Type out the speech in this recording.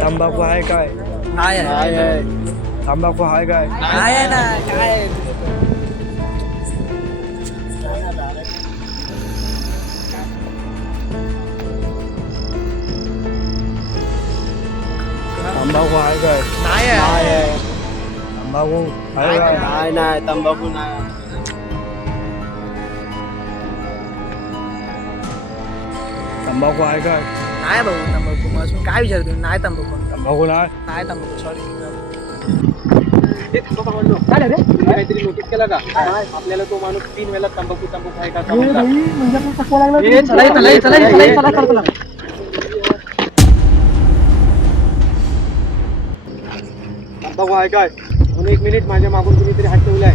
तंबाखू आहे काय? आहे तंबाखू आहे काय? आहे ना काय तंबाखू आहे काय? नाही तंबाखू आहे काय? नाही तंबाखू नाही तंबाखू आहे काय? नाही भाऊ तंबाखू मग काय विचारतो नाही तंबाखू तंबाखू नाही. नाही तंबाखू सॉरी काहीतरी नोटीस केला का आपल्याला तो माणूस 3 वेळा तंबाखू आहे का समजला? तंबाखू आहे काय म्हणून 1 मिनिट माझ्या मागून कुणीतरी हात ठेवलाय.